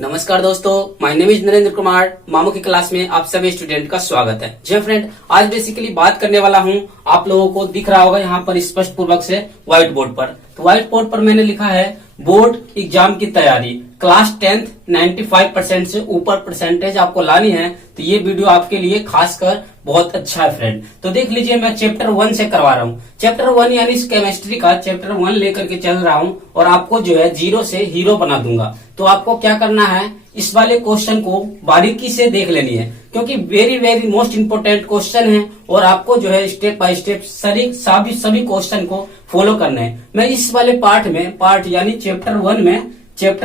नमस्कार दोस्तों, my name is Narendra Kumar. मामू की क्लास में आप सभी स्टूडेंट का स्वागत है। जी फ्रेंड, आज बेसिकली बात करने वाला हूं, आप लोगों को दिख रहा होगा यहाँ पर स्पष्ट पूर्वक से व्हाइट बोर्ड पर। तो व्हाइट बोर्ड पर मैंने लिखा है बोर्ड एग्जाम की तैयारी, क्लास 10th 95% से ऊपर परसेंटेज आपको लानी है। तो ये वीडियो आपके लिए खासकर बहुत अच्छा है फ्रेंड। तो देख लीजिए, मैं चैप्टर 1 से करवा रहा हूँ। चैप्टर 1 यानी केमिस्ट्री का चैप्टर 1 लेकर के चल रहा हूँ और आपको जो है जीरो से हीरो बना दूंगा। तो आपको क्या करना है, इस वाले क्वेश्चन को बारीकी से देख लेनी है, क्योंकि very very most important question है और आपको जो है स्टेप बाय स्टेप सभी क्वेश्चन को फॉलो करना है। मैं इस वाले पार्ट यानी चैप्टर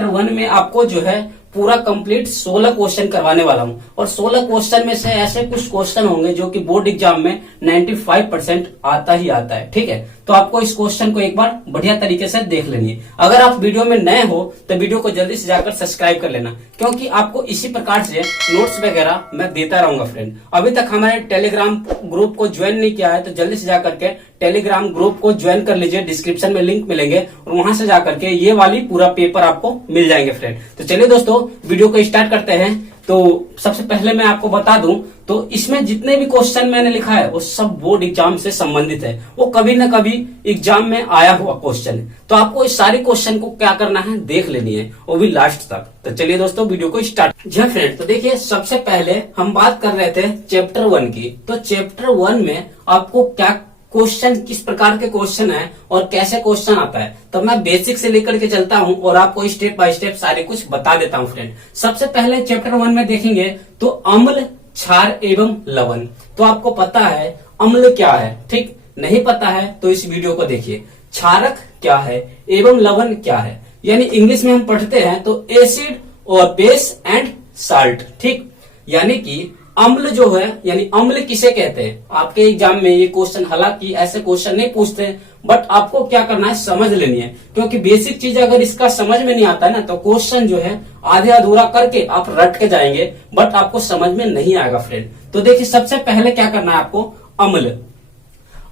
1 में आपको जो है पूरा कंप्लीट 16 क्वेश्चन करवाने वाला हूं और 16 क्वेश्चन में से ऐसे कुछ क्वेश्चन होंगे जो कि बोर्ड एग्जाम में 95% आता ही आता है। ठीक है, तो आपको इस क्वेश्चन को एक बार बढ़िया तरीके से देख लेनी है। अगर आप वीडियो में नए हो तो वीडियो को जल्दी से जाकर सब्सक्राइब कर लेना, क्योंकि आपको इसी प्रकार से नोट्स वगैरह मैं देता रहूंगा फ्रेंड। अभी तक हमारे टेलीग्राम ग्रुप को ज्वाइन नहीं किया है तो जल्दी से जाकर के टेलीग्राम ग्रुप को ज्वाइन कर लीजिए। डिस्क्रिप्शन में लिंक मिलेंगे और वहां से जाकर के ये वाली पूरा पेपर आपको मिल जाएंगे फ्रेंड। तो चलिए दोस्तों, वीडियो को स्टार्ट करते हैं। तो सबसे पहले मैं आपको बता दूं, तो इसमें जितने भी क्वेश्चन मैंने लिखा है वो सब बोर्ड एग्जाम से संबंधित है। वो कभी न कभी एग्जाम में आया हुआ क्वेश्चन है। तो आपको इस सारे क्वेश्चन को क्या करना है, देख लेनी है, वो भी लास्ट तक। तो चलिए दोस्तों, वीडियो को स्टार्ट। जी फ्रेंड, तो देखिए, सबसे पहले हम बात कर रहे थे चैप्टर 1 की। तो चैप्टर 1 में आपको क्या क्वेश्चन, किस प्रकार के क्वेश्चन है और कैसे क्वेश्चन आता है, तो मैं बेसिक से लेकर के चलता हूं और आपको स्टेप बाय स्टेप सारे कुछ बता देता हूं फ्रेंड। सबसे पहले चैप्टर 1 में देखेंगे तो अम्ल, क्षार एवं लवण। तो आपको पता है अम्ल क्या है, ठीक? नहीं पता है तो इस वीडियो को देखिए। क्षारक क्या है एवं लवण क्या है, यानी इंग्लिश में हम पढ़ते हैं तो एसिड और बेस एंड साल्ट। ठीक, यानी कि अम्ल जो है, यानी अम्ल किसे कहते हैं। आपके एग्जाम में ये क्वेश्चन, हालांकि ऐसे क्वेश्चन नहीं पूछते, बट आपको क्या करना है, समझ लेनी है, क्योंकि बेसिक चीज अगर इसका समझ में नहीं आता है ना तो क्वेश्चन जो है आधे अधूरा करके आप रट के जाएंगे, बट आपको समझ में नहीं आएगा फ्रेंड। तो देखिए, सबसे पहले क्या करना है आपको,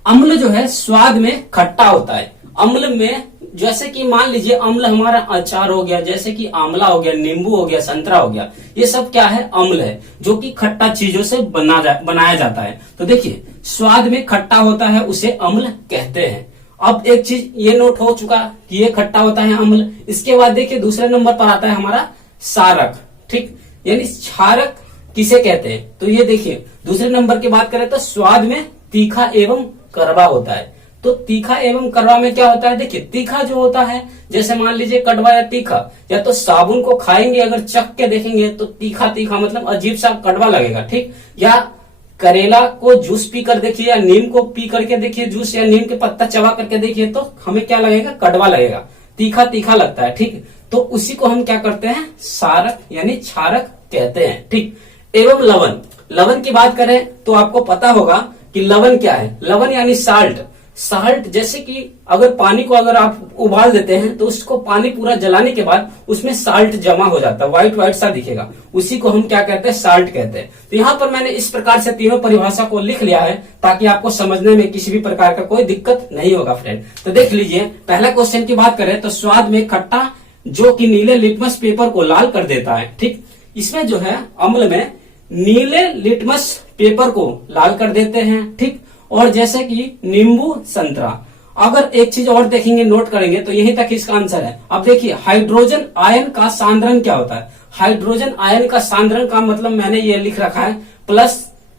अम्ल जो है स्वाद में खट्टा होता है। अम्ल में जैसे कि मान लीजिए अम्ल हमारा अचार हो गया, जैसे कि आंवला हो गया, नींबू हो गया, संतरा हो गया, ये सब क्या है, अम्ल है, जो कि खट्टा चीजों से बनाया जाता है। तो देखिए, स्वाद में खट्टा होता है, उसे अम्ल कहते हैं। अब एक चीज ये नोट हो चुका कि ये खट्टा होता है अम्ल। इसके बाद देखिए दूसरे नंबर पर आता है हमारा क्षारक। ठीक, यानी क्षारक किसे कहते हैं, तो ये देखिए दूसरे नंबर की बात करें तो स्वाद में तीखा एवं कड़वा होता है। तो तीखा एवं कड़वा में क्या होता है, देखिए तीखा जो होता है, जैसे मान लीजिए कड़वा या तीखा, या तो साबुन को खाएंगे अगर चख के देखेंगे तो तीखा तीखा मतलब अजीब सा कड़वा लगेगा। ठीक, या करेला को जूस पी कर देखिए, या नीम को पी करके देखिए जूस, या नीम के पत्ता चबा करके देखिए तो हमें क्या लगेगा, कड़वा लगेगा, तीखा तीखा लगता है। ठीक, तो उसी को हम क्या करते हैं, क्षारक यानी क्षारक कहते हैं। ठीक, एवं लवण की बात करें तो आपको पता होगा कि लवण क्या है। लवण यानी साल्ट, जैसे कि अगर पानी को अगर आप उबाल देते हैं तो उसको पानी पूरा जलाने के बाद उसमें साल्ट जमा हो जाता है, व्हाइट सा दिखेगा, उसी को हम क्या कहते हैं, साल्ट कहते हैं। तो यहाँ पर मैंने इस प्रकार से तीनों परिभाषा को लिख लिया है ताकि आपको समझने में किसी भी प्रकार का कोई दिक्कत नहीं होगा फ्रेंड। तो देख लीजिए, पहला क्वेश्चन की बात करें तो स्वाद में खट्टा जो कि नीले लिटमस पेपर को लाल कर देता है। ठीक, इसमें जो है अम्ल में नीले लिटमस पेपर को लाल कर देते हैं। ठीक, और जैसे कि नींबू, संतरा। अगर एक चीज और देखेंगे, नोट करेंगे तो यहीं तक इसका आंसर है। अब देखिए, हाइड्रोजन आयन का सांद्रण क्या होता है। हाइड्रोजन आयन का सांद्रण का मतलब मैंने ये लिख रखा है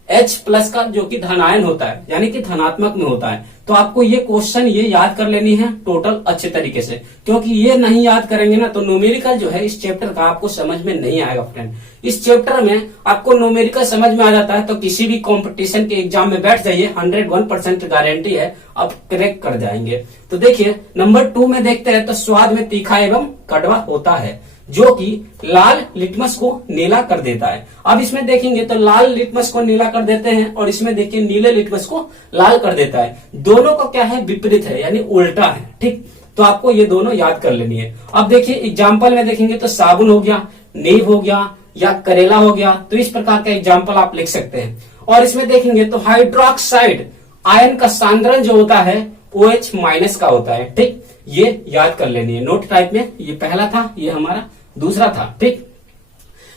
H+ का, जो कि धनायन होता है, यानी कि धनात्मक में होता है। तो आपको ये क्वेश्चन ये याद कर लेनी है टोटल अच्छे तरीके से, क्योंकि ये नहीं याद करेंगे ना तो न्यूमेरिकल जो है इस चैप्टर का आपको समझ में नहीं आएगा फ्रेंड। इस चैप्टर में आपको न्यूमेरिकल समझ में आ जाता है तो किसी भी कंपटीशन के एग्जाम में बैठ जाइए, 101% गारंटी है आप क्रैक कर जाएंगे। तो देखिए, नंबर 2 में देखते हैं तो स्वाद में तीखा एवं कड़वा होता है, जो कि लाल लिटमस को नीला कर देता है। अब इसमें देखेंगे तो लाल लिटमस को नीला कर देते हैं और इसमें देखिए नीले लिटमस को लाल कर देता है। दोनों का क्या है, विपरीत है, यानी उल्टा है। ठीक, तो आपको ये दोनों याद कर लेनी है। अब देखिए एग्जाम्पल में देखेंगे तो साबुन हो गया, नींव हो गया या करेला हो गया, तो इस प्रकार का एग्जाम्पल आप लिख सकते हैं। और इसमें देखेंगे तो हाइड्रोक्साइड आयन का सांद्रण जो होता है OH- का होता है। ठीक, ये याद कर लेनी है नोट टाइप में। ये पहला था, ये हमारा दूसरा था। ठीक,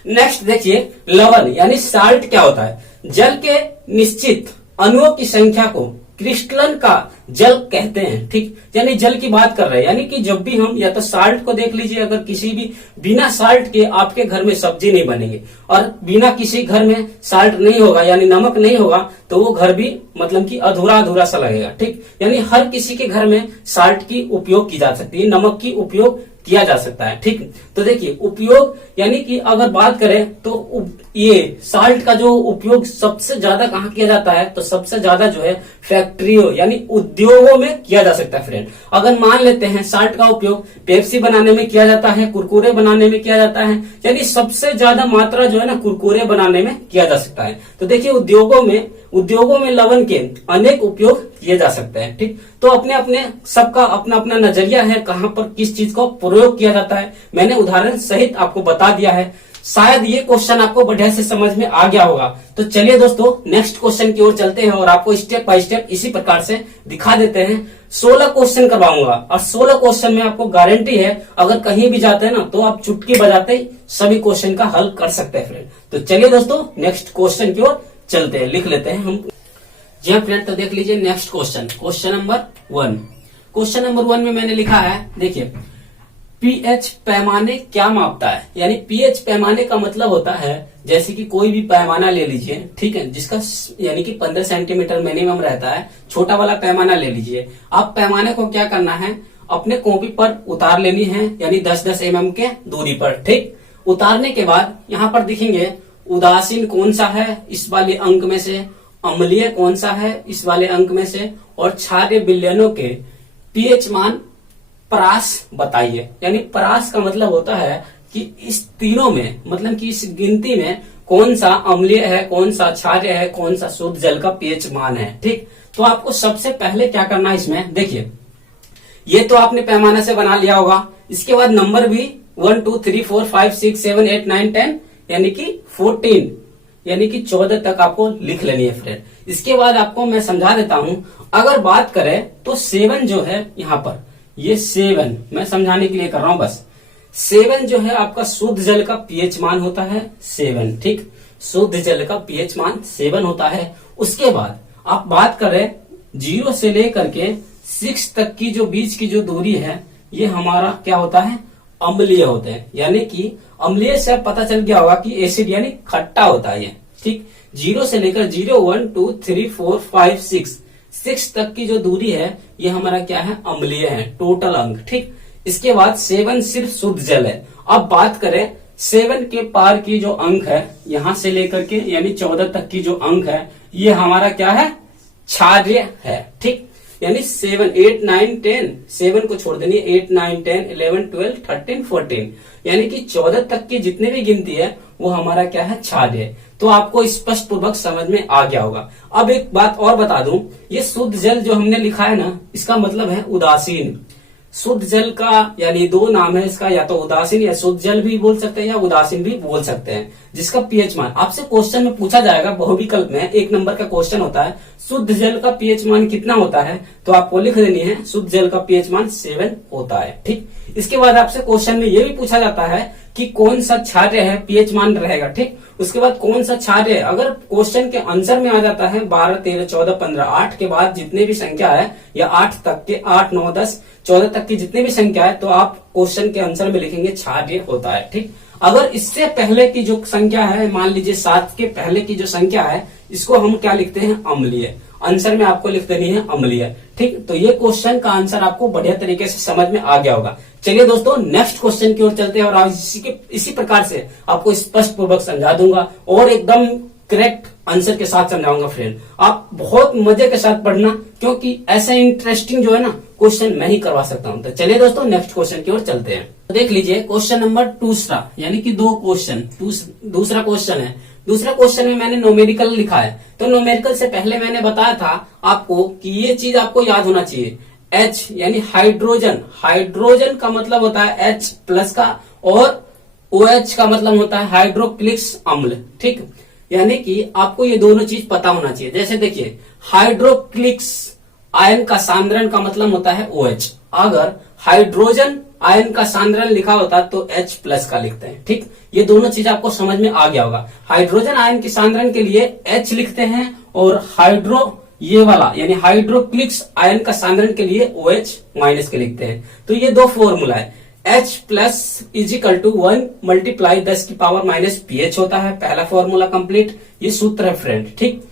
नेक्स्ट देखिए, लवण यानी साल्ट क्या होता है? जल के निश्चित अणुओं की संख्या को क्रिस्टलन का जल कहते हैं। ठीक, यानी जल की बात कर रहे हैं, यानी कि जब भी हम या तो साल्ट को देख लीजिए, अगर किसी भी बिना साल्ट के आपके घर में सब्जी नहीं बनेगी, और बिना किसी घर में साल्ट नहीं होगा यानी नमक नहीं होगा तो वो घर भी मतलब कि अधूरा अधूरा सा लगेगा। ठीक, यानी हर किसी के घर में साल्ट की उपयोग की जा सकती है, नमक की उपयोग किया जा सकता है। ठीक, तो देखिए उपयोग यानी कि अगर बात करें तो ये साल्ट का जो उपयोग सबसे ज्यादा कहाँ किया जाता है, तो सबसे ज्यादा जो है फैक्ट्रियों यानी उद्योगों में किया जा सकता है फ्रेंड। अगर मान लेते हैं साल्ट का उपयोग पेप्सी बनाने में किया जाता है, कुरकुरे बनाने में किया जाता है, यानी सबसे ज्यादा मात्रा जो है ना कुरकुरे बनाने में किया जा सकता है। तो देखिए उद्योगों में लवण के अनेक उपयोग किए जा सकते हैं। ठीक, तो अपने अपने सबका अपना अपना नजरिया है कहाँ पर किस चीज का प्रयोग किया जाता है, मैंने उदाहरण सहित आपको बता दिया है। शायद ये क्वेश्चन आपको बढ़िया से समझ में आ गया होगा। तो चलिए दोस्तों नेक्स्ट क्वेश्चन की ओर चलते हैं और आपको स्टेप बाय स्टेप इसी प्रकार से दिखा देते हैं। 16 क्वेश्चन करवाऊंगा और 16 क्वेश्चन में आपको गारंटी है अगर कहीं भी जाते हैं ना तो आप चुटकी बजाते ही सभी क्वेश्चन का हल कर सकते हैं फ्रेंड। तो चलिए दोस्तों नेक्स्ट क्वेश्चन की ओर चलते हैं, लिख लेते हैं हम। जी हाँ फ्रेंड, तो देख लीजिए next question number 1। Question number 1 में मैंने लिखा है, देखिए पीएच पैमाने क्या मापता है? यानी पीएच पैमाने का मतलब होता है जैसे कि कोई भी पैमाना ले लीजिए, ठीक है, जिसका यानी कि 15 सेंटीमीटर मिनिमम रहता है, छोटा वाला पैमाना ले लीजिए। आप पैमाने को क्या करना है, अपने कॉपी पर उतार लेनी है, यानी 10-10 mm के दूरी पर। ठीक, उतारने के बाद यहाँ पर दिखेंगे उदासीन कौन सा है इस वाले अंक में से, अम्लीय कौन सा है इस वाले अंक में से, और क्षारीय विलयनों के पीएच मान परास बताइए। यानी परास का मतलब होता है कि इस तीनों में मतलब कि इस गिनती में कौन सा अम्लीय है, कौन सा क्षारीय है, कौन सा शुद्ध जल का पीएच मान है। ठीक, तो आपको सबसे पहले क्या करना है इसमें, देखिए ये तो आपने पैमाने से बना लिया होगा। इसके बाद नंबर भी 1 2 3 4 5 6 7 8 9 10 यानी कि 14 यानी कि 14 तक आपको लिख लेनी है फ्रेंड। इसके बाद आपको मैं समझा देता हूं। अगर बात करें तो 7 जो है यहाँ पर, ये 7 मैं समझाने के लिए कर रहा हूं बस। 7 जो है आपका शुद्ध जल का पीएच मान होता है 7। ठीक, शुद्ध जल का पीएच मान 7 होता है। उसके बाद आप बात करें 0 से लेकर के 6 तक की जो बीच की जो दूरी है, ये हमारा क्या होता है, अम्लीय होते हैं। यानी कि अम्लीय से पता चल गया होगा कि एसिड यानी खट्टा होता है ये। ठीक, 0 से लेकर 0 1 2 3 4 5 6 तक की जो दूरी है ये हमारा क्या है, अम्लीय है, टोटल अंक। ठीक, इसके बाद 7 सिर्फ शुद्ध जल है। अब बात करें 7 के पार की जो अंक है, यहां से लेकर के यानी 14 तक की जो अंक है, ये हमारा क्या है, क्षारीय है। ठीक, यानी 7 8 9 10 7 को छोड़ देनी, 8 9 10 11 12 13 14 यानी कि 14 तक की जितने भी गिनती है वो हमारा क्या है, क्षारीय। तो आपको स्पष्ट पूर्वक समझ में आ गया होगा। अब एक बात और बता दूं, ये शुद्ध जल जो हमने लिखा है ना, इसका मतलब है उदासीन। शुद्ध जल का यानी 2 नाम है इसका, या तो उदासीन या शुद्ध जल भी बोल सकते हैं या उदासीन भी बोल सकते हैं, जिसका पीएच मान आपसे क्वेश्चन में पूछा जाएगा। बहुविकल्प में 1 नंबर का क्वेश्चन होता है, शुद्ध जल का पीएच मान कितना होता है, तो आपको लिख देनी है शुद्ध जल का पीएच मान 7 होता है। ठीक, इसके बाद आपसे क्वेश्चन में ये भी पूछा जाता है कि कौन सा क्षारीय है, पीएच मान रहेगा। ठीक, उसके बाद कौन सा क्षारीय है, अगर क्वेश्चन के आंसर में आ जाता है 12 13 14 15 8 के बाद जितने भी संख्या है, या 8 तक के 8 9 10 14 तक की जितने भी संख्या है, तो आप क्वेश्चन के आंसर में लिखेंगे क्षारीय होता है। ठीक, अगर इससे पहले की जो संख्या है, मान लीजिए 7 के पहले की जो संख्या है, इसको हम क्या लिखते हैं, अम्लीय। आंसर में आपको लिख देनी है अम्लीय। ठीक, तो ये क्वेश्चन का आंसर आपको बढ़िया तरीके से समझ में आ गया होगा। चलिए दोस्तों नेक्स्ट क्वेश्चन की ओर चलते हैं और आज इसी प्रकार से आपको स्पष्ट पूर्वक समझा दूंगा और एकदम करेक्ट आंसर के साथ समझाऊंगा फ्रेंड। आप बहुत मजे के साथ पढ़ना, क्योंकि ऐसा इंटरेस्टिंग जो है ना क्वेश्चन मैं ही करवा सकता हूं। तो चलिए दोस्तों नेक्स्ट क्वेश्चन की ओर चलते हैं। तो देख लीजिए क्वेश्चन नंबर 2 यानी कि 2 क्वेश्चन, दूसरा क्वेश्चन है। दूसरा क्वेश्चन में मैंने नोमेरिकल लिखा है। तो नोमेरिकल से पहले मैंने बताया था आपको कि ये चीज आपको याद होना चाहिए, H यानी हाइड्रोजन। हाइड्रोजन का मतलब होता है H प्लस का, और OH का मतलब होता है हाइड्रोक्लिक्स अम्ल। ठीक, यानी कि आपको ये दोनों चीज पता होना चाहिए। जैसे देखिए हाइड्रोक्लिक्स आयन का सांद्रण का मतलब होता है OH। अगर हाइड्रोजन आयन का सांद्रण लिखा होता तो H प्लस का लिखते हैं। ठीक, ये दोनों चीज आपको समझ में आ गया होगा। हाइड्रोजन आयन के सांद्रण के लिए H लिखते हैं और ये वाला यानी हाइड्रोक्लिक्स आयन का सांद्रण के लिए OH माइनस के लिखते हैं। तो ये दो फॉर्मूला है। H plus is equal to 1 multiply 10 की पावर माइनस pH होता है, पहला फॉर्मूला कंप्लीट, ये सूत्र है फ्रेंड। ठीक,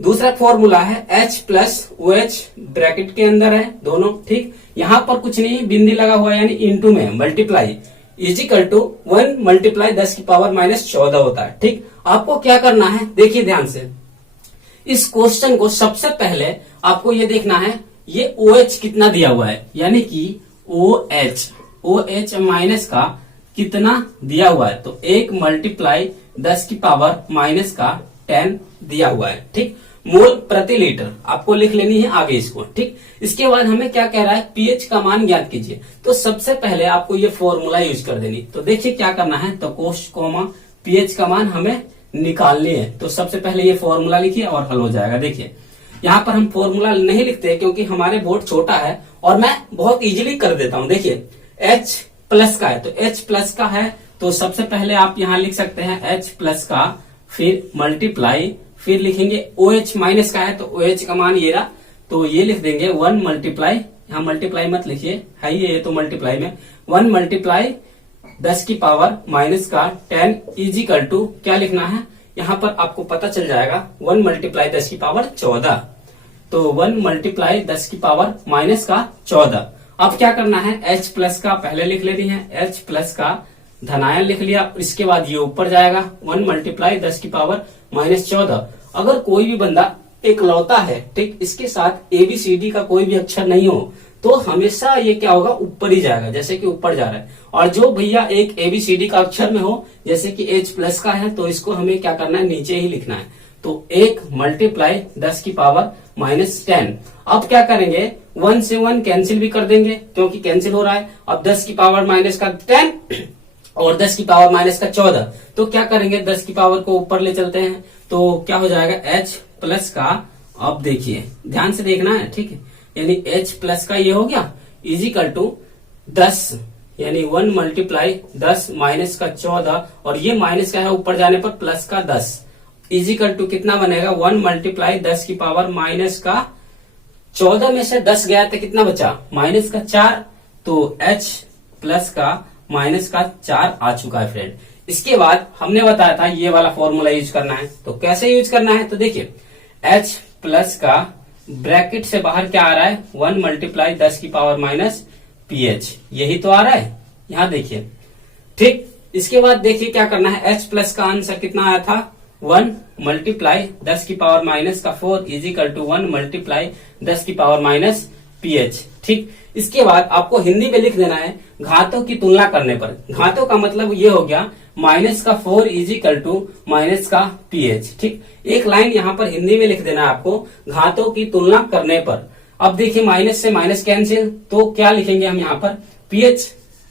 दूसरा फॉर्मूला है H प्लस OH ब्रैकेट के अंदर है दोनों। ठीक, यहाँ पर कुछ नहीं, बिंदी लगा हुआ है यानी इनटू में मल्टीप्लाई इजिकल टू 1 मल्टीप्लाई 10 की पावर माइनस 14 होता है। ठीक, आपको क्या करना है, देखिए ध्यान से इस क्वेश्चन को। सबसे पहले आपको ये देखना है ये OH कितना दिया हुआ है, यानी कि OH माइनस का कितना दिया हुआ है, तो 1 मल्टीप्लाई 10 की पावर माइनस का 10 दिया हुआ है। ठीक, मोल प्रति लीटर आपको लिख लेनी है आगे इसको। ठीक, इसके बाद हमें क्या कह रहा है, pH का मान ज्ञात कीजिए। तो सबसे पहले आपको ये फॉर्मूला यूज कर देनी। तो देखिए क्या करना है, तो कोश कोमा pH का मान हमें निकालनी है। तो सबसे पहले ये फॉर्मूला लिखिए और हल हो जाएगा। देखिए यहाँ पर हम फॉर्मूला नहीं लिखते क्योंकि हमारे बोर्ड छोटा है और मैं बहुत इजीली कर देता हूँ। देखिए H प्लस का है, तो H प्लस का है तो सबसे पहले आप यहाँ लिख सकते हैं H प्लस का, फिर मल्टीप्लाई, फिर लिखेंगे OH माइनस का है तो OH का मान ये रहा, तो ये लिख देंगे 1 मल्टीप्लाई, यहाँ मल्टीप्लाई मत लिखिए, है ये तो मल्टीप्लाई में 1 मल्टीप्लाई 10 की पावर माइनस का 10 इजिकल टू क्या लिखना है, यहाँ पर आपको पता चल जाएगा 1 मल्टीप्लाई 10 की पावर 14, तो 1 मल्टीप्लाई 10 की पावर माइनस का 14। अब क्या करना है, H प्लस का पहले लिख लेनी है, H प्लस का धनायन लिख लिया, इसके बाद ये ऊपर जाएगा 1 मल्टीप्लाई 10 की पावर माइनस 14। अगर कोई भी बंदा इकलौता है, ठीक, इसके साथ ABCD का कोई भी अक्षर नहीं हो तो हमेशा ये क्या होगा, ऊपर ही जाएगा, जैसे कि ऊपर जा रहा है। और जो भैया एक ABCD का अक्षर में हो, जैसे कि H प्लस का है, तो इसको हमें क्या करना है, नीचे ही लिखना है। तो 1 मल्टीप्लाई 10 की पावर माइनस 10। अब क्या करेंगे, 1 से 1 कैंसिल भी कर देंगे क्योंकि कैंसिल हो रहा है। अब 10 की पावर माइनस का 10 और 10 की पावर माइनस का 14, तो क्या करेंगे, 10 की पावर को ऊपर ले चलते हैं, तो क्या हो जाएगा H प्लस का। अब देखिए ध्यान से देखना है, ठीक है, यानी H प्लस का ये हो गया इजिकल टू 10 यानी 1 मल्टीप्लाई 10 माइनस का 14 और ये माइनस का है ऊपर जाने पर प्लस का 10 इजिकल टू कितना बनेगा, 1 मल्टीप्लाई 10 की पावर माइनस का 14 में से 10 गया तो कितना बचा, माइनस का 4, तो H प्लस का माइनस का 4 आ चुका है फ्रेंड। इसके बाद हमने बताया था ये वाला फॉर्मूला यूज करना है, तो कैसे यूज करना है, तो देखिए H प्लस का ब्रैकेट से बाहर क्या आ रहा है, 1 मल्टीप्लाई 10 की पावर माइनस pH, यही तो आ रहा है, यहाँ देखिए। ठीक, इसके बाद देखिए क्या करना है, H प्लस का आंसर कितना आया था, 1 मल्टीप्लाई 10 की पावर माइनस का 4 इजिकल टू 1 मल्टीप्लाई 10 की पावर माइनस pH। ठीक, इसके बाद आपको हिंदी में लिख देना है घातों की तुलना करने पर। घातों का मतलब ये हो गया माइनस का 4 इजिकल टू माइनस का pH। ठीक, एक लाइन यहाँ पर हिंदी में लिख देना है आपको घातों की तुलना करने पर। अब देखिए माइनस से माइनस कैंसिल, तो क्या लिखेंगे हम यहाँ पर,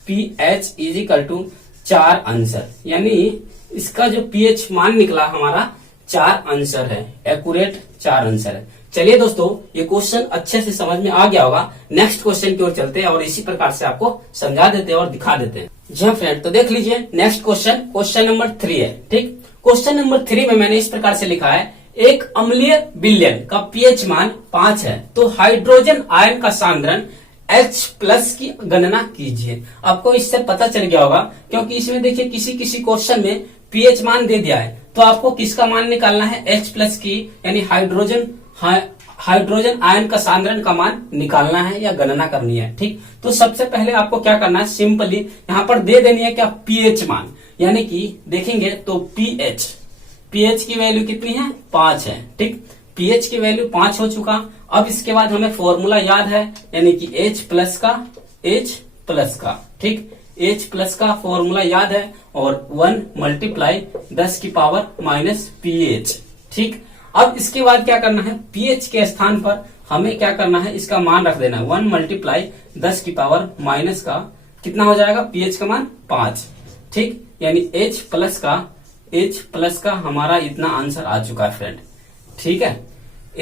pH इजिकल टू 4 आंसर, यानी इसका जो pH मान निकला हमारा 4 आंसर है, एक्यूरेट 4 आंसर है। चलिए दोस्तों, ये क्वेश्चन अच्छे से समझ में आ गया होगा। नेक्स्ट क्वेश्चन की ओर चलते हैं और इसी प्रकार से आपको समझा देते हैं और दिखा देते हैं। जी हाँ फ्रेंड, तो देख लीजिए नेक्स्ट क्वेश्चन नंबर 3 है। ठीक, क्वेश्चन नंबर 3 में मैंने इस प्रकार से लिखा है, एक अम्लीय विलयन का pH मान 5 है तो हाइड्रोजन आयन का सांद्रण H प्लस की गणना कीजिए। आपको इससे पता चल गया होगा क्योंकि इसमें देखिए किसी क्वेश्चन में pH मान दे दिया है, तो आपको किसका मान निकालना है, H प्लस की, यानी हाइड्रोजन आयन का सांद्रण का मान निकालना है या गणना करनी है। ठीक, तो सबसे पहले आपको क्या करना है, सिंपली यहाँ पर दे देनी है क्या, pH मान, यानी कि देखेंगे तो pH की वैल्यू कितनी है, 5 है। ठीक, pH की वैल्यू 5 हो चुका। अब इसके बाद हमें फॉर्मूला याद है, यानी कि H प्लस का, ठीक, H प्लस का फॉर्मूला याद है और 1 मल्टीप्लाई 10 की पावर माइनस pH। ठीक, अब इसके बाद क्या करना है, pH के स्थान पर हमें क्या करना है, इसका मान रख देना है 1 मल्टीप्लाई 10 की पावर माइनस का कितना हो जाएगा, pH का मान 5। ठीक, यानी H प्लस का हमारा इतना आंसर आ चुका है फ्रेंड। ठीक है,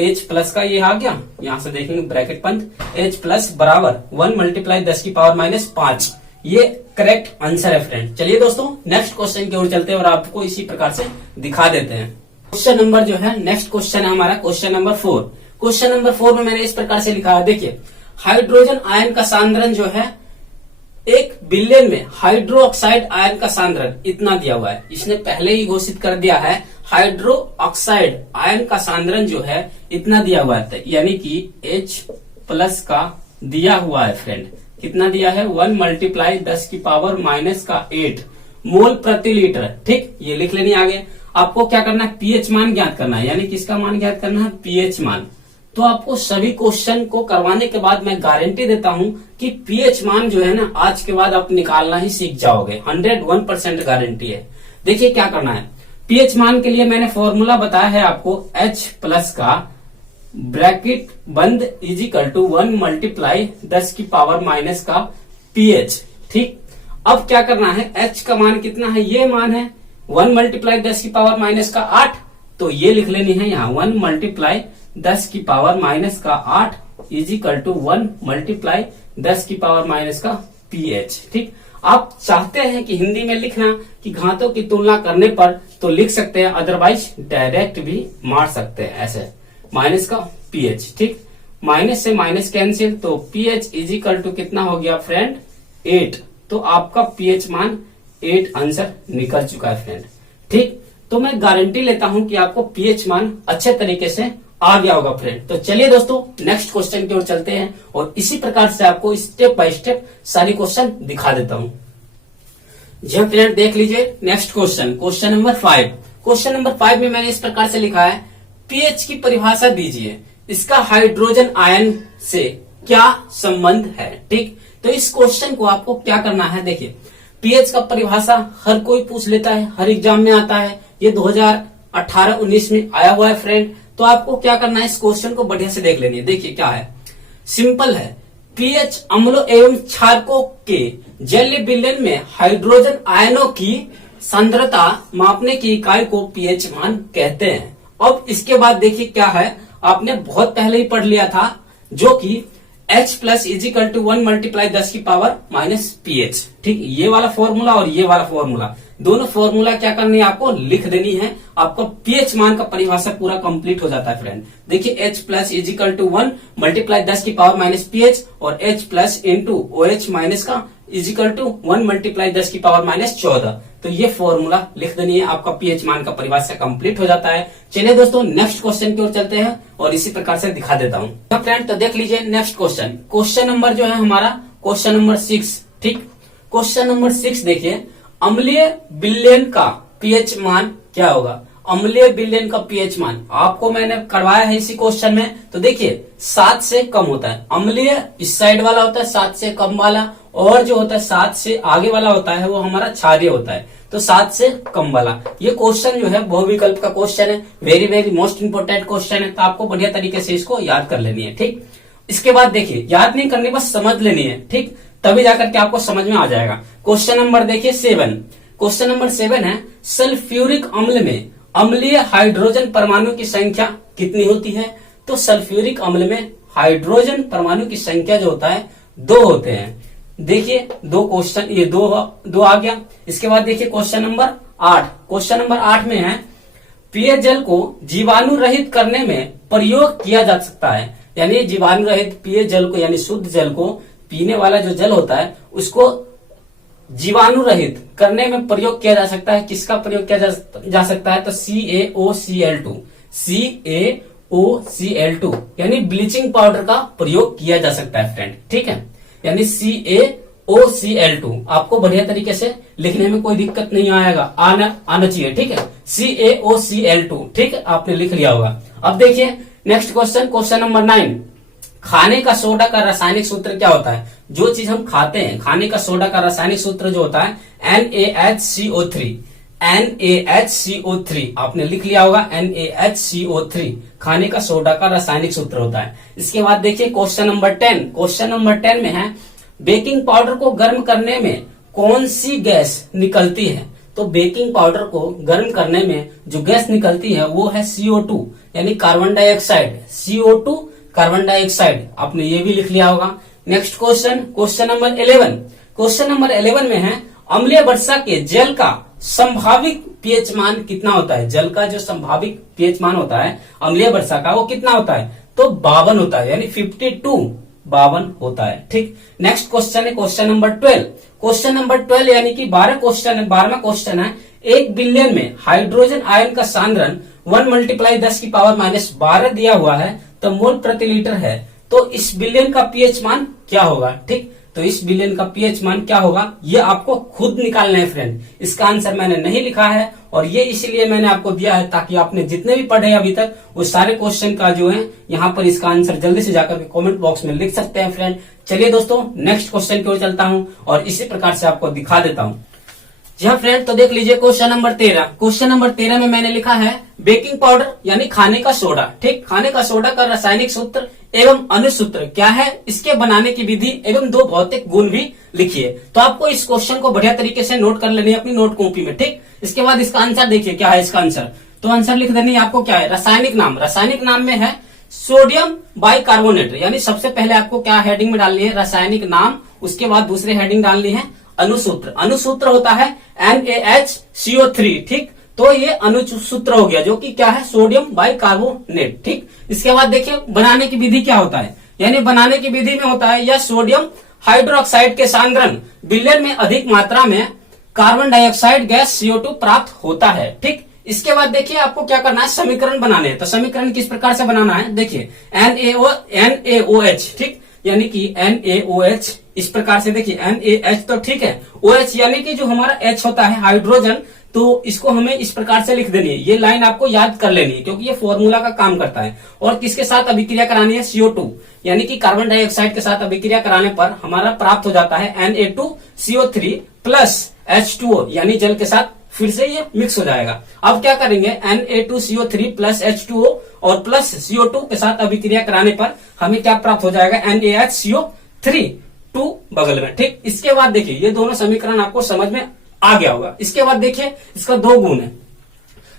H प्लस का ये आ गया, यहां से देखेंगे ब्रैकेट बंद, H प्लस बराबर 1 मल्टीप्लाई 10 की पावर माइनस 5 ये करेक्ट आंसर है फ्रेंड। चलिए दोस्तों नेक्स्ट क्वेश्चन की ओर चलते हैं और आपको इसी प्रकार से दिखा देते हैं। क्वेश्चन नंबर जो है नेक्स्ट क्वेश्चन है हमारा क्वेश्चन नंबर 4। क्वेश्चन नंबर 4 में मैंने इस प्रकार से लिखा है, देखिए हाइड्रोजन आयन का सांद्रण जो है 1 बिलियन में हाइड्रो ऑक्साइड आयन का सांद्रण इतना दिया हुआ है। इसने पहले ही घोषित कर दिया है हाइड्रो ऑक्साइड आयन का सांद्रण जो है इतना दिया हुआ है, यानी कि H+ का दिया हुआ है फ्रेंड। कितना दिया है 1 × 10⁻⁻8 मोल प्रति लीटर। ठीक, ये लिख लेनी आगे। आपको क्या करना है पीएच मान ज्ञात करना है, यानी किसका मान ज्ञात करना है पीएच मान। तो आपको सभी क्वेश्चन को करवाने के बाद मैं गारंटी देता हूं कि पीएच मान जो है ना आज के बाद आप निकालना ही सीख जाओगे। 101% गारंटी है। देखिए क्या करना है, पीएच मान के लिए मैंने फॉर्मूला बताया है आपको H+ का ब्रैकेट बंद = 1 × 10⁻⁻ का pH। ठीक, अब क्या करना है H का मान कितना है, ये मान है 1 × 10⁻⁸ तो ये लिख लेनी है यहाँ 1 × 10⁻⁸ = 1 × 10⁻⁻ का pH। ठीक, आप चाहते हैं कि हिंदी में लिखना कि घातों की तुलना करने पर तो लिख सकते हैं, अदरवाइज डायरेक्ट भी मार सकते हैं ऐसे माइनस का pH। ठीक, माइनस से माइनस कैंसिल तो pH = कितना हो गया फ्रेंड 8। तो आपका pH मान 8 आंसर निकल चुका है फ्रेंड। ठीक, तो मैं गारंटी लेता हूं कि आपको pH मान अच्छे तरीके से आ गया होगा फ्रेंड। तो चलिए दोस्तों नेक्स्ट क्वेश्चन की ओर चलते हैं और इसी प्रकार से आपको स्टेप बाय स्टेप सारी क्वेश्चन दिखा देता हूं। जी फ्रेंड देख लीजिए next question, question number 5। Question number 5 में मैंने इस प्रकार से लिखा है पीएच की परिभाषा दीजिए, इसका हाइड्रोजन आयन से क्या संबंध है। ठीक, तो इस क्वेश्चन को आपको क्या करना है, देखिए पीएच का परिभाषा हर कोई पूछ लेता है, हर एग्जाम में आता है, ये 2018-19 में आया हुआ है फ्रेंड। तो आपको क्या करना है इस क्वेश्चन को बढ़िया से देख लेनी है। देखिए क्या है, सिंपल है, पीएच अम्लों एवं क्षारकों के जलीय विलयन में हाइड्रोजन आयनों की सांद्रता मापने की इकाई को पीएच मान कहते हैं। अब इसके बाद देखिए क्या है, आपने बहुत पहले ही पढ़ लिया था जो कि H+ = 1 × 10⁻⁻pH। ठीक, ये वाला फॉर्मूला और ये वाला फॉर्मूला दोनों फॉर्मूला क्या करनी है आपको लिख देनी है। आपको पीएच मान का परिभाषा पूरा कंप्लीट हो जाता है फ्रेंड। देखिए H+ = 1 × 10⁻⁻pH और H+ × OH- का = 1 × 10⁻14। तो ये फॉर्मूला लिख देनी है, आपका पीएच मान का परिभाषा कंप्लीट हो जाता है। चलिए दोस्तों नेक्स्ट क्वेश्चन की ओर चलते हैं और इसी प्रकार से दिखा देता हूँ फ्रेंड। तो देख लीजिए नेक्स्ट क्वेश्चन, क्वेश्चन नंबर जो है हमारा क्वेश्चन नंबर 6। ठीक, क्वेश्चन नंबर 6 देखिए अम्लीय विलयन का पीएच मान क्या होगा। अम्लीय विलयन का पीएच मान आपको मैंने करवाया है इसी क्वेश्चन में। तो देखिए 7 से कम होता है, अम्लीय इस साइड वाला होता है 7 से कम वाला, और जो होता है 7 से आगे वाला होता है वो हमारा क्षारीय होता है। तो 7 से कम वाला ये क्वेश्चन जो है बहुविकल्प का क्वेश्चन है, very very most important question है। तो आपको बढ़िया तरीके से इसको याद कर लेनी है। ठीक, इसके बाद देखिए याद नहीं करनी, बस समझ लेनी है। ठीक, तभी जाकर के आपको समझ में आ जाएगा। क्वेश्चन नंबर देखिए 7। क्वेश्चन नंबर 7 है सल्फ्यूरिक अम्ल में अम्लीय हाइड्रोजन परमाणु की संख्या कितनी होती है। तो सल्फ्यूरिक अम्ल में हाइड्रोजन परमाणु की संख्या जो होता है 2 होते हैं। देखिए 2 क्वेश्चन, ये 2 आ गया। इसके बाद देखिए क्वेश्चन नंबर 8। क्वेश्चन नंबर 8 में है पेयजल को जीवाणु रहित करने में प्रयोग किया जा सकता है, यानी जीवाणु रहित पेयजल को यानी शुद्ध जल को, पीने वाला जो जल होता है उसको जीवाणु रहित करने में प्रयोग किया जा सकता है। किसका प्रयोग किया जा सकता है, तो CaOCl2 CaOCl2 यानी ब्लीचिंग पाउडर का प्रयोग किया जा सकता है फ्रेंड। ठीक है, यानी CaOCl2 आपको बढ़िया तरीके से लिखने में कोई दिक्कत नहीं आएगा, आना चाहिए। ठीक है, CaOCl2। ठीक है, आपने लिख लिया होगा। अब देखिए नेक्स्ट क्वेश्चन, क्वेश्चन नंबर 9। खाने का सोडा का रासायनिक सूत्र क्या होता है। जो चीज हम खाते हैं, खाने का सोडा का रासायनिक सूत्र जो होता है NaHCO3। NaHCO3 आपने लिख लिया होगा, NaHCO3 खाने का सोडा का रासायनिक सूत्र होता है। इसके बाद देखिए क्वेश्चन नंबर 10। क्वेश्चन नंबर 10 में है बेकिंग पाउडर को गर्म करने में कौन सी गैस निकलती है। तो बेकिंग पाउडर को गर्म करने में जो गैस निकलती है वो है CO2 यानी carbon dioxide. CO2 carbon dioxide आपने ये भी लिख लिया होगा। Next question, question number 11। Question number 11 में है अम्लीय वर्षा के जल का संभावित पीएच मान कितना होता है। जल का जो संभावित पीएच मान होता है अम्लीय वर्षा का वो कितना होता है, तो 52 होता है, यानी 52 होता है। ठीक, नेक्स्ट क्वेश्चन है क्वेश्चन नंबर 12। क्वेश्चन नंबर 12 यानी कि 12वां क्वेश्चन है 1 बिलियन में हाइड्रोजन आयन का सांद्रण 1 × 10⁻12 दिया हुआ है, तो मोल प्रति लीटर है, तो इस बिलियन का पीएच मान क्या होगा। ठीक, तो इस बिलियन का पीएच मान क्या होगा ये आपको खुद निकालना है फ्रेंड। इसका आंसर मैंने नहीं लिखा है और ये इसलिए मैंने आपको दिया है ताकि आपने जितने भी पढ़े अभी तक वो सारे क्वेश्चन का जो है यहाँ पर इसका आंसर जल्दी से जाकर के कमेंट बॉक्स में लिख सकते हैं फ्रेंड। चलिए दोस्तों नेक्स्ट क्वेश्चन की ओर चलता हूँ और इसी प्रकार से आपको दिखा देता हूँ। जी हाँ फ्रेंड, तो देख लीजिए क्वेश्चन नंबर 13। क्वेश्चन नंबर 13 में मैंने लिखा है बेकिंग पाउडर यानी खाने का सोडा। ठीक, खाने का सोडा का रासायनिक सूत्र एवं अनुसूत्र क्या है, इसके बनाने की विधि एवं 2 भौतिक गुण भी लिखिए। तो आपको इस क्वेश्चन को बढ़िया तरीके से नोट कर लेनी है अपनी नोट कॉपी में। ठीक, इसके बाद इसका आंसर देखिए क्या है इसका आंसर। तो आंसर लिख देनी है आपको क्या है, रासायनिक नाम। रासायनिक नाम में है सोडियम बाइकार्बोनेट, यानी सबसे पहले आपको क्या हेडिंग में डालनी है, रासायनिक नाम। उसके बाद दूसरे हेडिंग डालनी है अनुसूत्र। अनुसूत्र होता है NaHCO3। ठीक, तो ये अनुसूत्र हो गया जो कि क्या है, सोडियम बाइकार्बोनेट। ठीक, इसके बाद देखिए बनाने की विधि क्या होता है, यानी बनाने की विधि में होता है यह सोडियम हाइड्रोक्साइड के सांद्रण बिलियन में अधिक मात्रा में कार्बन डाइऑक्साइड गैस CO2 प्राप्त होता है। ठीक, इसके बाद देखिए आपको क्या करना है, समीकरण बनाने हैं। तो समीकरण किस प्रकार से बनाना है, देखिए NaOH। ठीक, यानी कि NaOH इस प्रकार से देखिए NaH तो ठीक है, OH यानी कि जो हमारा H होता है हाइड्रोजन, तो इसको हमें इस प्रकार से लिख देनी है। ये लाइन आपको याद कर लेनी है क्योंकि ये फॉर्मूला का काम करता है। और किसके साथ अभिक्रिया करानी है, CO2 यानी कि कार्बन डाइऑक्साइड के साथ अभिक्रिया कराने पर हमारा प्राप्त हो जाता है Na2CO3 प्लस H2O, यानी जल के साथ फिर से ये मिक्स हो जाएगा। अब क्या करेंगे, Na2CO3 प्लस H2O और प्लस CO2 के साथ अभिक्रिया कराने पर हमें क्या प्राप्त हो जाएगा, NaHCO3 2 बगल में। ठीक, इसके बाद देखिए ये दोनों समीकरण आपको समझ में आ गया होगा। इसके बाद देखिए इसका 2 गुण है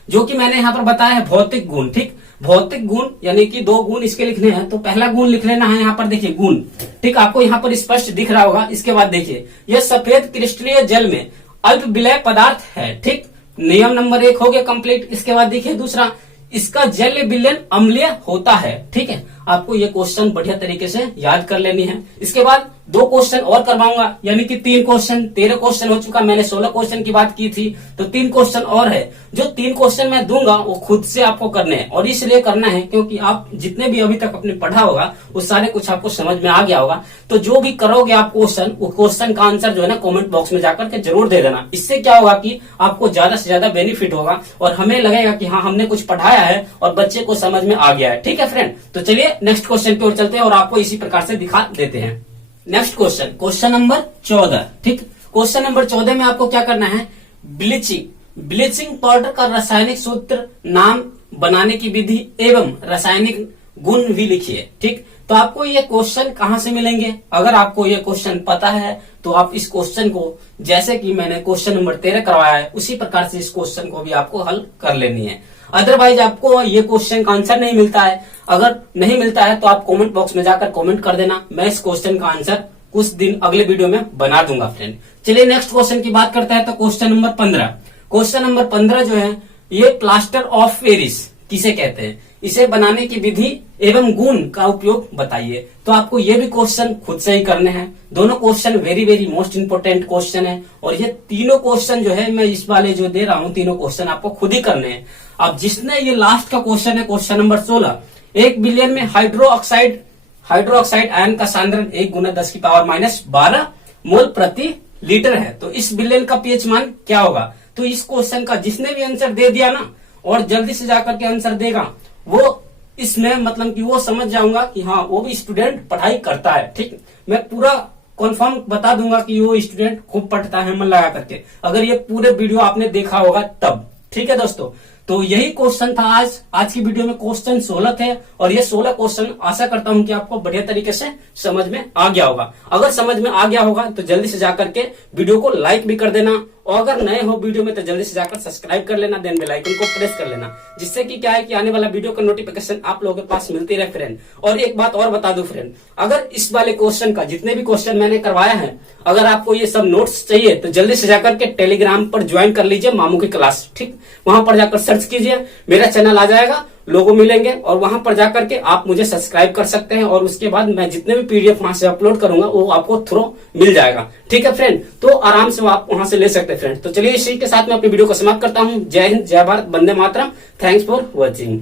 जो कि मैंने यहाँ पर बताया है भौतिक गुण। ठीक, भौतिक गुण यानी कि 2 गुण इसके लिखने हैं। तो पहला गुण लिख लेना है यहाँ पर, देखिए गुण। ठीक, आपको यहाँ पर स्पष्ट दिख रहा होगा। इसके बाद देखिए यह सफेद क्रिस्टलीय जल में अल्प विलय पदार्थ है। ठीक, नियम नंबर 1 हो गया कंप्लीट। इसके बाद देखिए दूसरा, इसका जल विलयन अम्लीय होता है। ठीक है, आपको ये क्वेश्चन बढ़िया तरीके से याद कर लेनी है। इसके बाद 2 क्वेश्चन और करवाऊंगा, यानी कि 3 क्वेश्चन। 13 क्वेश्चन हो चुका, मैंने 16 क्वेश्चन की बात की थी, तो 3 क्वेश्चन और है। जो 3 क्वेश्चन मैं दूंगा वो खुद से आपको करने हैं, और इसलिए करना है क्योंकि आप जितने भी अभी तक आपने पढ़ा होगा वो सारे कुछ आपको समझ में आ गया होगा। तो जो भी करोगे आप क्वेश्चन, वो क्वेश्चन का आंसर जो है ना कॉमेंट बॉक्स में जाकर के जरूर दे देना। इससे क्या होगा कि आपको ज्यादा से ज्यादा बेनिफिट होगा और हमें लगेगा कि हाँ हमने कुछ पढ़ाया है और बच्चे को समझ में आ गया है। ठीक है फ्रेंड, तो चलिए नेक्स्ट क्वेश्चन की ओर चलते हैं और आपको इसी प्रकार से दिखा देते हैं। Next question, question number 14। ठीक, क्वेश्चन नंबर 14 में आपको क्या करना है, ब्लीचिंग पाउडर का रासायनिक सूत्र, नाम, बनाने की विधि एवं रासायनिक गुण भी लिखिए। ठीक, तो आपको ये क्वेश्चन कहाँ से मिलेंगे, अगर आपको ये क्वेश्चन पता है तो आप इस क्वेश्चन को जैसे कि मैंने क्वेश्चन नंबर 13 करवाया है उसी प्रकार से इस क्वेश्चन को भी आपको हल कर लेनी है। अदरवाइज आपको ये क्वेश्चन का आंसर नहीं मिलता है। अगर नहीं मिलता है तो आप कमेंट बॉक्स में जाकर कमेंट कर देना, मैं इस क्वेश्चन का आंसर कुछ दिन अगले वीडियो में बना दूंगा फ्रेंड। चलिए नेक्स्ट क्वेश्चन की बात करते हैं। तो क्वेश्चन नंबर 15। क्वेश्चन नंबर 15 जो है ये प्लास्टर ऑफ पेरिस किसे कहते हैं, इसे बनाने की विधि एवं गुण का उपयोग बताइए। तो आपको ये भी क्वेश्चन खुद से ही करने हैं। दोनों question very very most important question है और ये तीनों क्वेश्चन जो है मैं इस वाले जो दे रहा हूँ तीनों क्वेश्चन आपको खुद ही करने हैं। अब जिसने ये लास्ट का क्वेश्चन है क्वेश्चन नंबर 16, 1 बिलियन में हाइड्रोक्साइड आयन का सांद्रण 1 × 10⁻12 मोल प्रति लीटर है, तो इस बिलियन का पीएच मान क्या होगा। तो इस क्वेश्चन का जिसने भी आंसर दे दिया ना और जल्दी से जाकर के आंसर देगा वो इसमें मतलब कि वो समझ जाऊंगा कि हाँ वो भी स्टूडेंट पढ़ाई करता है। ठीक, मैं पूरा कॉन्फर्म बता दूंगा कि वो स्टूडेंट खूब पढ़ता है मन लगा करके, अगर ये पूरे वीडियो आपने देखा होगा तब। ठीक है दोस्तों, तो यही क्वेश्चन था आज की वीडियो में। क्वेश्चन 16 थे और ये 16 क्वेश्चन आशा करता हूं कि आपको बढ़िया तरीके से समझ में आ गया होगा। अगर समझ में आ गया होगा तो जल्दी से जाकर के वीडियो को लाइक भी कर देना, और अगर नए हो वीडियो में तो जल्दी से जाकर सब्सक्राइब कर लेना, देन बेल आइकन को प्रेस कर लेना, जिससे कि क्या है कि आने वाला वीडियो का नोटिफिकेशन आप लोगों के पास मिलती रहे फ्रेंड। और एक बात और बता दूं फ्रेंड, अगर इस वाले क्वेश्चन का जितने भी क्वेश्चन मैंने करवाया है, अगर आपको ये सब नोट्स चाहिए तो जल्दी से जाकर के टेलीग्राम पर ज्वाइन कर लीजिए मामू की क्लास, ठीक। वहां पर जाकर सर्च कीजिए, मेरा चैनल आ जाएगा, लोगो मिलेंगे और वहां पर जाकर के आप मुझे सब्सक्राइब कर सकते हैं, और उसके बाद मैं जितने भी पीडीएफ वहां से अपलोड करूंगा वो आपको थ्रू मिल जाएगा, ठीक है फ्रेंड। तो आराम से आप वहां से ले सकते हैं फ्रेंड। तो चलिए इसी के साथ मैं अपनी वीडियो को समाप्त करता हूं। जय हिंद, जय भारत, वंदे मातरम। Thanks for watching.